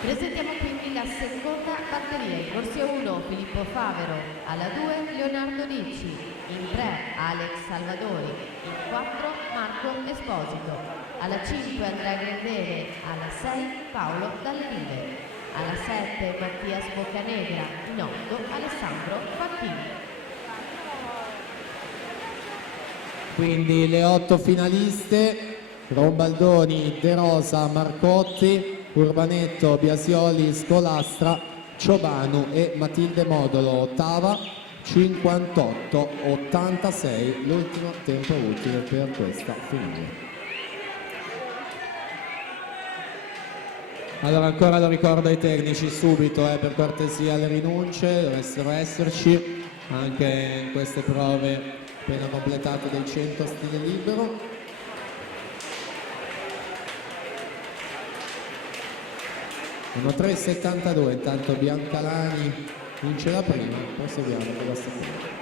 Presentiamo quindi la seconda batteria. In corsia 1 Filippo Favero, alla 2 Leonardo Ricci, in 3 Alex Salvadori, in 4 Marco Esposito, alla 5 Andrea Grandene, alla 6 Paolo Dalle Rive, alla 7 Mattias Boccanegra, in 8 Alessandro Fantini. Quindi le 8 finaliste: Rombaldoni, De Rosa, Marcotti, Urbanetto, Biasioli, Scolastra, Ciobanu e Matilde Modolo. Ottava 58-86, l'ultimo tempo utile per questa finale. Allora ancora lo ricordo ai tecnici subito, per cortesia le rinunce dovessero esserci anche in queste prove appena completate del 100 stile libero. 1:3:72, intanto Biancalani vince la prima, proseguiamo con la seconda.